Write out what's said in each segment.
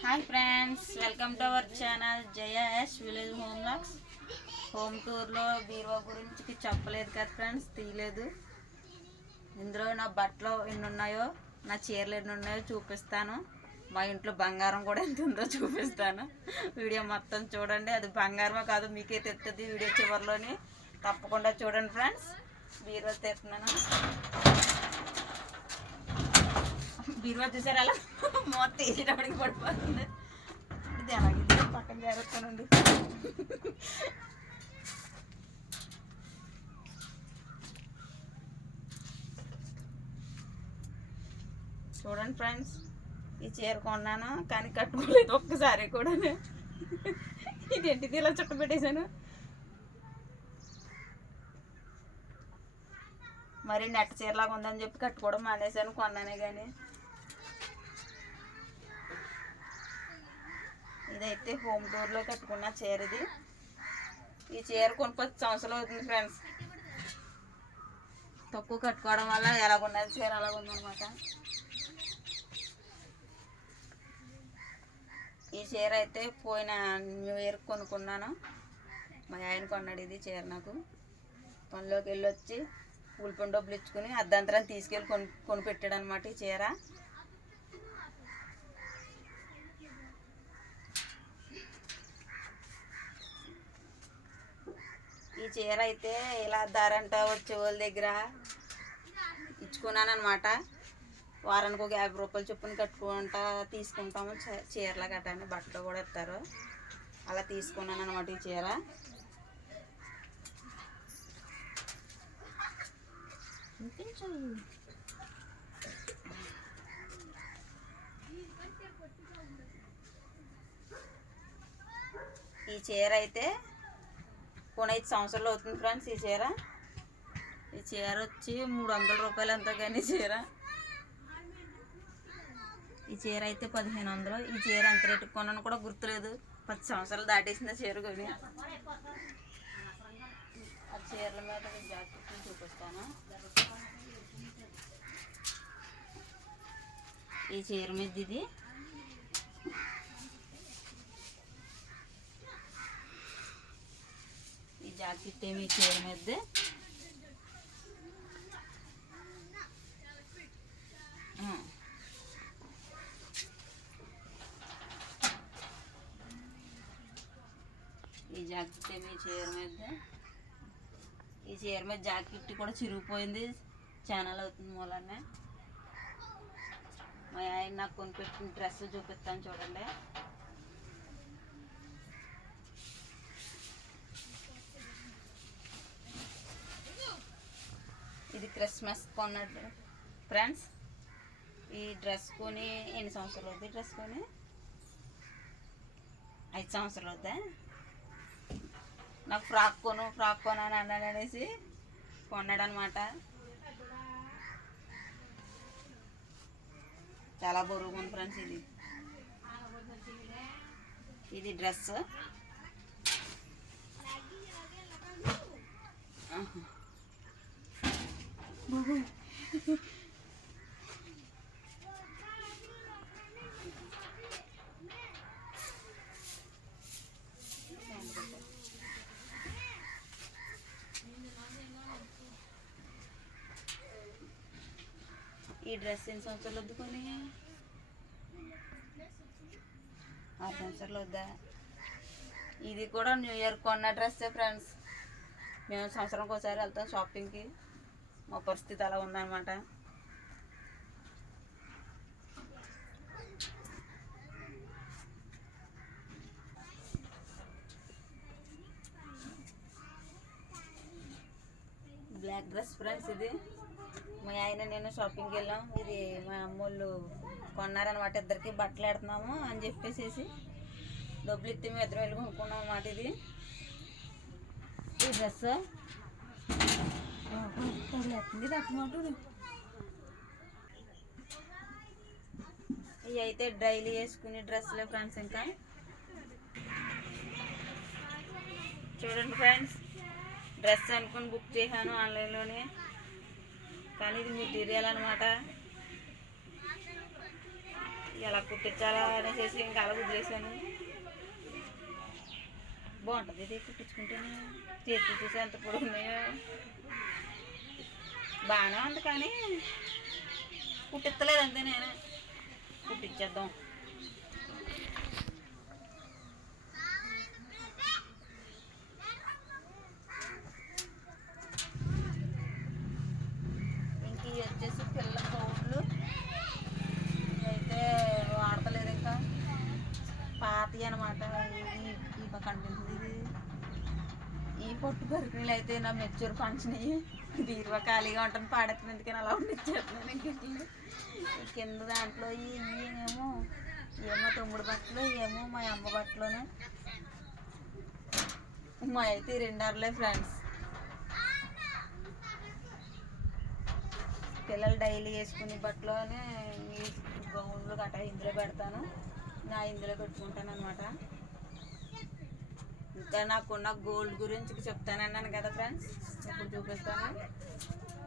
Hi friends, welcome to our channel Jaya's village home locks. Home టూర్లో బీరువా గురించి చెప్పలేదు కదా ఫ్రెండ్స్, తీయలేదు. ఇందులో నా బట్టలు ఎన్ని ఉన్నాయో, నా చీరలు ఎన్ని ఉన్నాయో చూపిస్తాను. మా ఇంట్లో బంగారం కూడా ఎంత ఉందో చూపిస్తాను. వీడియో మొత్తం చూడండి. అది బంగారమో కాదు మీకే తెస్తుంది వీడియో చివరిలోని. తప్పకుండా చూడండి ఫ్రెండ్స్. బీరువా తెస్తున్నాను. బీరువా చూసారు అలా మూత తీసేటప్పటికి పడిపోతుంది. ఇది అలాగే పక్కన జాగ్రత్తనండి. చూడండి ఫ్రెండ్స్, ఈ చీర కొన్నాను కానీ కట్టుకోలేదు ఒక్కసారి కూడా. ఇదేంటిది ఇలా చుట్ట పెట్టేశాను. మరి నెట్ చీరలాగా ఉందని చెప్పి కట్టుకోవడం మానేశాను. కొన్నానే కానీ ఇదైతే హోమ్ టూర్లో కట్టుకున్న చీర. ఇది ఈ చీర కొన్ని 10 సంవత్సరాలు అవుతుంది ఫ్రెండ్స్. తక్కువ కట్టుకోవడం వల్ల ఎలాగున్నది చీర అలాగుందనమాట. ఈ చీర అయితే పోయిన న్యూ ఇయర్ కొనుక్కున్నాను. మా ఆయన కొన్నాడు ఇది చీర నాకు. పనిలోకి వెళ్ళి వచ్చి ఉల్లిపండు డబ్బులు ఇచ్చుకుని అర్ధంతరం తీసుకెళ్ళి కొనిపెట్టాడు అనమాట ఈ చీర. ఈ చీర అయితే ఇలా ధరంట వచ్చే వాళ్ళ దగ్గర ఇచ్చుకున్నాను అనమాట. వారానికి ఒక 50 రూపాయలు చొప్పున కట్టుకుంటా తీసుకుంటాము. చీరల గట్టాన్ని బట్టలు కూడా ఇస్తారు. అలా తీసుకున్నాను అనమాట ఈ చీర. ఈ చీర అయితే 5 సంవత్సరాలు అవుతుంది ఫ్రెండ్స్. ఈ చీర వచ్చి 300 రూపాయలు అంతా. కానీ ఈ చీర అయితే 1500. ఈ చీర ఎంత రేటుకి కొన్నాను కూడా గుర్తులేదు. 10 సంవత్సరాలు దాటేసింది చీర కొని. ఆ చీరల మీద జాకెట్ చూపిస్తాను. ఈ చీర మీద ఇది జాకెట్ ఏమి చీర మీద ఈ జాకెట్ ఏమి చీర మీద. ఈ చీర మీద జాకెట్ కూడా చిరిగిపోయింది. ఛానల్ అవుతుంది మూలనే. మా ఆయన నాకు కొనిపెట్టిన డ్రెస్ చూపిస్తాను చూడండి. ఇది క్రిస్మస్ కొన్నాడు ఫ్రెండ్స్. ఈ డ్రెస్ కొని ఎన్ని సంవత్సరాలు అవుతుంది? డ్రెస్ కొని 5 సంవత్సరాలు అవుతా. నాకు ఫ్రాక్ కొను అని అన్నాడు అనేసి కొన్నాడు అనమాట. చాలా బరువుగా ఉంది ఫ్రెండ్స్. ఇది డ్రెస్. ఈ డ్రెస్ ఎన్ని సంవత్సరాలు వద్దుకొని 6 సంవత్సరాలు వద్దా. ఇది కూడా న్యూ ఇయర్ కొన్న డ్రెస్సే ఫ్రెండ్స్. మేము సంవత్సరానికి ఒకసారి వెళ్తాం షాపింగ్కి. మా పరిస్థితి అలా ఉందన్నమాట. Black dress friends. ఇది మా ఆయన నేను షాపింగ్కి వెళ్ళాం. ఇది మా అమ్మోళ్ళు కొన్నారనమాట. ఇద్దరికి బట్టలు పెడుతున్నాము అని చెప్పేసి డబ్బులు ఇస్తే మేము ఇద్దరు వెళ్ళి కొనుక్కున్నాం అన్నమాట. ఇది ఈ డ్రెస్ ఇవి అయితే డైలీ వేసుకునే డ్రెస్లే ఫ్రెండ్స్. ఇంకా చూడండి ఫ్రెండ్స్, డ్రెస్ అనుకుని బుక్ చేశాను ఆన్లైన్లోనే. కానీ ఇది మెటీరియల్ అనమాట. ఎలా కుట్టించాలా అనేసి ఇంకా అలా వదిలేసాను. బాగుంటుంది ఇది కుట్టించుకుంటేనే. చేతులు చూసి ఎంత పొడుగున్నాయో. బాగానే ఉంది కానీ కుట్టించలేదు అంతే. నేను కుట్టించేద్దాం. ఇంక వచ్చేసి పిల్లల గౌన్లు అయితే వాడతలేదు. ఇంకా పాతి అనమాట. ఇవి కనిపిస్తుంది. ఇది ఈ పొట్టు పరికరాలు అయితే నా మెచ్యూర్ ఫంక్షన్ బీరువా ఖాళీగా ఉంటుంది పాడేస్తుంది. ఎందుకని అలా ఉండిచ్చేస్తున్నాను. ఇంకెట్లు కింద దాంట్లో ఏమో తమ్ముడు బట్టలు, ఏమో మా అమ్మ బట్టలోనే. మా అయితే 2 అరలే ఫ్రెండ్స్. పిల్లలు డైలీ వేసుకునే బట్టలోనే ఈ గౌన్లు గట్రా ఇందులో పెడతాను. ఇందులో పెట్టుకుంటాను అనమాట. ఇంకా నాకున్న గోల్డ్ గురించి చెప్తానన్నాను కదా ఫ్రెండ్స్. ఇప్పుడు చూపిస్తాను.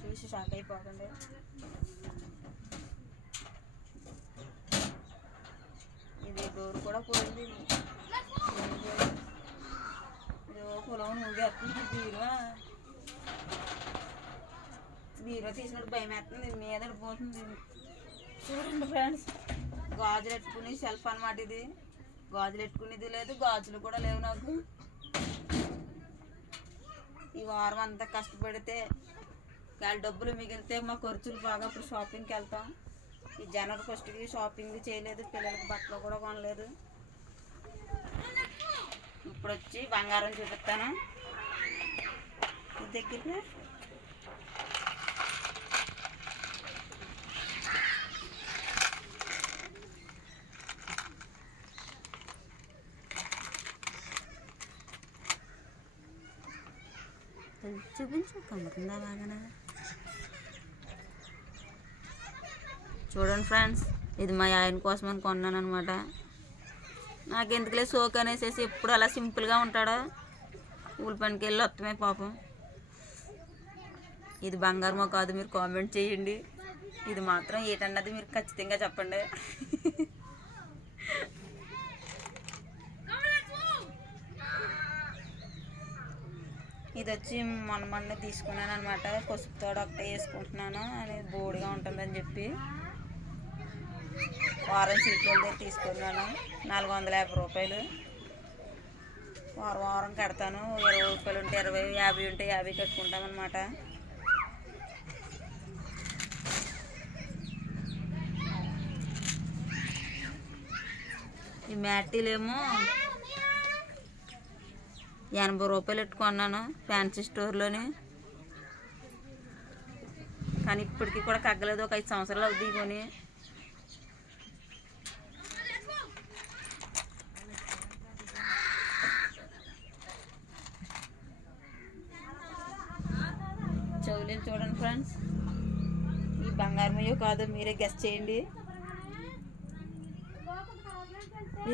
చూసి షాక్ అయిపోకండి. ఇది డోర్ కూడా పోయింది. పొలం ఊగేస్తుంది. బీరువా తీసినప్పుడు భయం వేస్తుంది. మీద పోతుంది. చూడండి ఫ్రెండ్స్, గాజులు ఎట్టుకుని సెల్ఫ్ అనమాట. ఇది గాజులు ఎట్టుకునేది లేదు, గాజులు కూడా లేవు నాకు. ఈ వారం అంతా కష్టపడితే డబ్బులు మిగిలితే మా ఖర్చులు బాగా. ఇప్పుడు షాపింగ్కి వెళ్తాం. ఈ జనవరి 1కి షాపింగ్ చేయలేదు. పిల్లలకి బట్టలు కూడా కొనలేదు. ఇప్పుడు వచ్చి బంగారం చూపిస్తాను. దగ్గరికి చూపించు. కమ్ముతుందా బాగానే. చూడండి ఫ్రెండ్స్, ఇది మా ఆయన కోసం అని కొన్నాను అనమాట. నాకు ఎందుకులే సోక్ అనేసి ఎప్పుడు అలా సింపుల్గా ఉంటాడు. కూలి పనికి వెళ్ళి వస్తామే పాపం. ఇది బంగారమో కాదు మీరు కామెంట్ చేయండి. ఇది మాత్రం ఏటన్నది మీరు ఖచ్చితంగా చెప్పండి. ఇది వచ్చి మొన్న తీసుకున్నాను అనమాట. పసుపుతో ఒకటే వేసుకుంటున్నాను అని బోడిగా ఉంటుందని చెప్పి వారం సీట్ల దగ్గర తీసుకున్నాను. 450 రూపాయలు. వారం కడతాను. 20 రూపాయలు ఉంటే 20, 50 ఉంటే 50 కట్టుకుంటాం అనమాట. ఈ మ్యాటీలేమో 80 రూపాయలు పెట్టుకున్నాను ఫ్యాన్సీ స్టోర్లోని. కానీ ఇప్పటికీ కూడా తగ్గలేదు. ఒక 5 సంవత్సరాలు అవుతుంది కొని. చెవులు చూడండి ఫ్రెండ్స్, ఈ బంగారమయ్యో కాదు మీరే గెస్ చేయండి.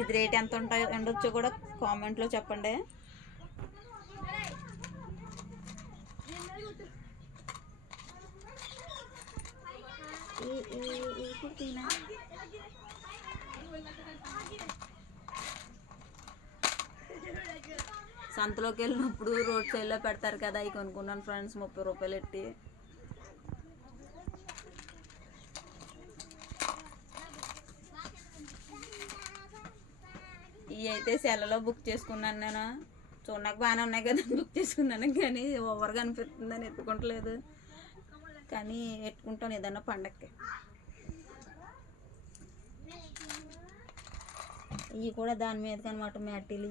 ఇది రేట్ ఎంత ఉండొచ్చో కూడా కామెంట్లో చెప్పండి. సంతలోకి వెళ్ళినప్పుడు రోడ్ సైడ్లో పెడతారు కదా, అవి కొనుక్కున్నాను ఫ్రెండ్స్ 30 రూపాయలు పెట్టి. ఇవి అయితే సెల్లలో బుక్ చేసుకున్నాను నేను. చూడడానికి బాగానే ఉన్నాయి కదా బుక్ చేసుకున్నాను, కానీ ఓవర్గా అనిపిస్తుందని ఎత్తుకుంటలేదు. కానీ ఎత్తుకుంటాను ఏదన్నా పండగకి. ఇవి కూడా దాని మీదకి అనమాట మ్యాటీలు.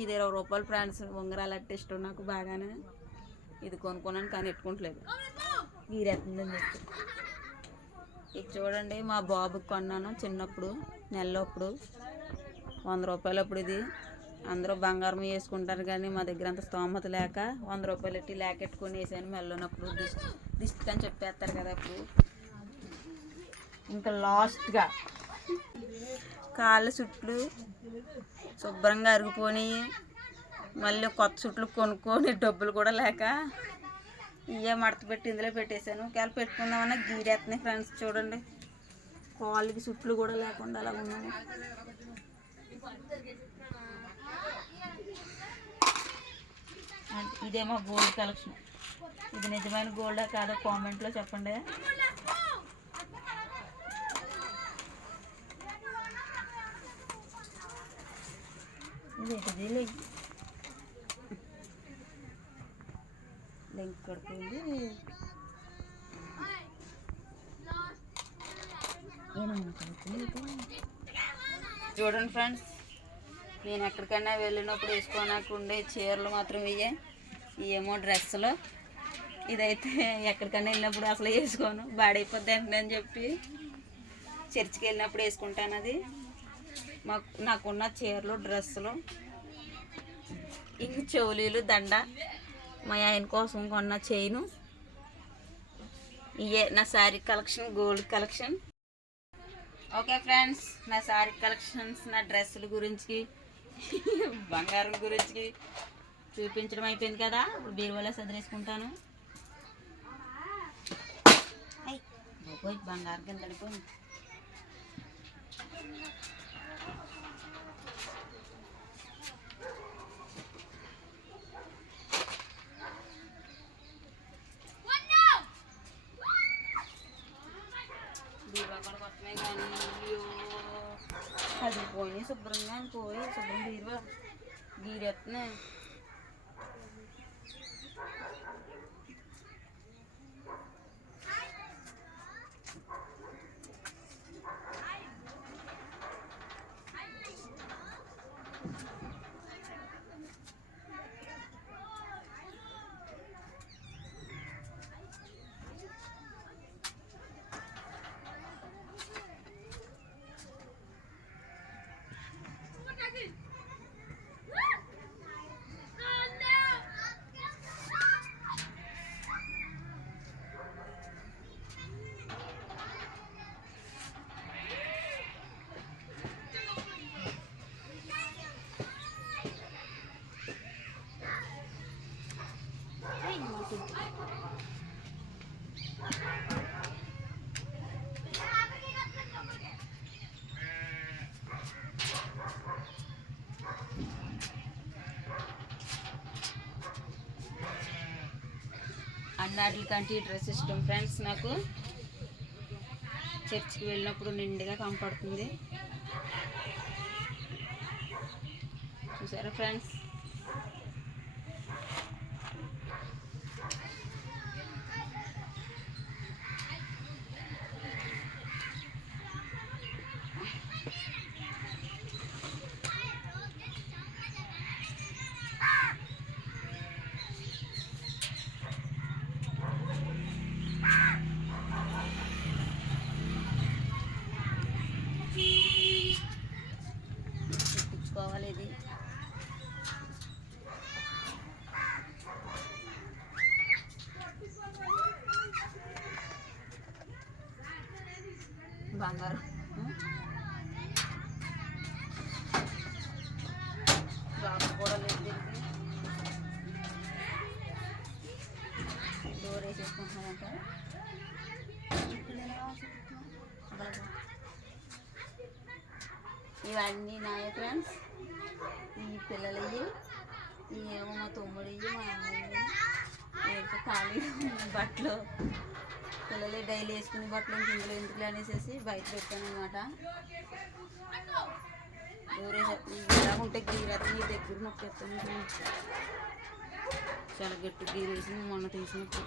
ఇది 20 రూపాయలు ఫ్రెండ్స్. ఉంగరాలు అంటే ఇష్టం నాకు బాగానే. ఇది కొనుక్కున్నాను కానీ ఎట్టుకుంటలేదు, గీరేస్తుందని చెప్పి. ఇది చూడండి, మా బాబుకి కొన్నాను చిన్నప్పుడు, నెలలోప్పుడు 100 రూపాయలు. అప్పుడు ఇది అందరూ బంగారం వేసుకుంటారు కానీ మా దగ్గర అంత స్తోమత లేక 100 రూపాయలు పెట్టి లేకెట్టుకొని వేసాను. మెల్లనప్పుడు దిష్టి అని చెప్పేస్తారు కదా. అప్పుడు ఇంకా లాస్ట్గా కాళ్ళ చుట్లు శుభ్రంగా అరిగిపోయి మళ్ళీ కొత్త చుట్లు కొనుక్కొని డబ్బులు కూడా లేక ఇవే మడత పెట్టి ఇందులో పెట్టేశాను. ఒకవేళ పెట్టుకుందామన్నా గీరేస్తున్నాయి ఫ్రెండ్స్. చూడండి కాళ్ళకి చుట్లు కూడా లేకుండా అలా ఉన్నాను. ఇదేమో గోల్డ్ కలెక్షన్. ఇది నిజమైన గోల్డా కాదో కామెంట్లో చెప్పండి. ఇది లింక్ కడుతుంది. చూడండి ఫ్రెండ్స్, నేను ఎక్కడికైనా వెళ్ళినప్పుడు వేసుకోనకు ఉండే చీరలు మాత్రం ఇవే. ఇవేమో డ్రెస్సులు. ఇదైతే ఎక్కడికైనా వెళ్ళినప్పుడు అసలు వేసుకోను, బాడైపోద్ది అని చెప్పి చర్చికి వెళ్ళినప్పుడు వేసుకుంటాను. అది నాకున్న చీరలు, డ్రెస్సులు, ఇంక చెవులీలు, దండ, మా ఆయన కోసం కొన్న చైను. ఇవే నా sari collection, gold collection. Okay friends, నా శారీ కలెక్షన్స్, నా డ్రెస్సుల గురించి, బంగారం గురించి చూపించడం అయిపోయింది కదా. ఇప్పుడు బీరువాలో సదిరేసుకుంటాను. అయ్యి బంగారం కింద పడిపోయింది. బీరువా కూడా కొత్తమే కానీ అది పోయి శుభ్రంగా పోయి శుభ్రం బీరువా గీరెత్తున్నాయి. అన్నాటికంటే ఈ డ్రెస్ ఇష్టం ఫ్రెండ్స్. నాకు చర్చికి వెళ్ళినప్పుడు నిండుగా కనపడుతుంది. చూసారా ఫ్రెండ్స్? ఇది బంగారం రాకు కూడా లేదు. డోర్ వేసేసుకుంటున్నామంట. ఇవన్నీ నాయ ఫ్రెండ్స్. ఈ పిల్లలయ్యి, ఇవేమో మా తమ్ముడివి, మా అమ్మాయి ఖాళీ బట్టలు. పిల్లలు డైలీ వేసుకునే బట్టలు ఇందులో ఎందుకు అనేసి బయట పెట్టాను అనమాట. ఇలా ఉంటే గీరేత మీ దగ్గర నొక్కేస్తాను. చాలా గట్టి గీరేసి మొన్న తీసినప్పుడు